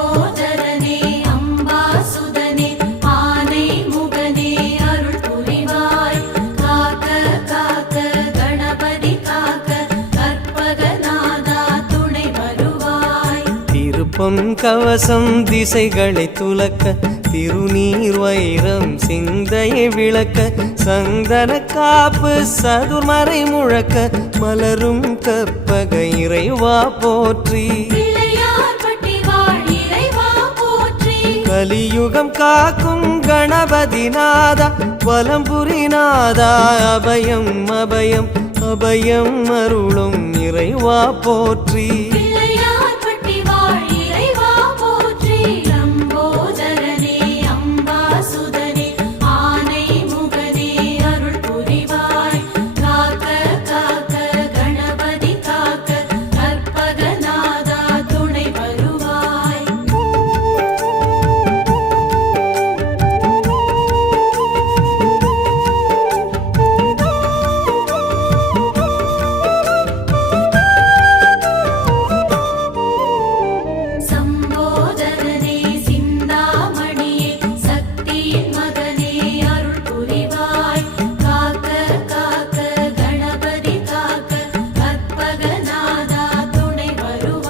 லம்போதரனே அம்பாசுதனே ஆனை முகனே அருள் புரிவாய் காக்க காக்க கணபதி காக்க கற்பகநாதா துணை வருவாய் திருப்பொன் கவசம் திசைகளை துலக்க திருநீர் வைரம் சிந்தையை விளக்க சந்தன காப்பு சதுர்மறை முழக்க மலரும் கற்பக இறைவா போற்றி பிள்ளையார்பட்டி வாழ் இறைவா போற்றி கலியுகம் காக்கும் கணபதி நாதா வலம்புரி நாதா அபயம் அபயம் அபயம் அருளும் இறைவா போற்றி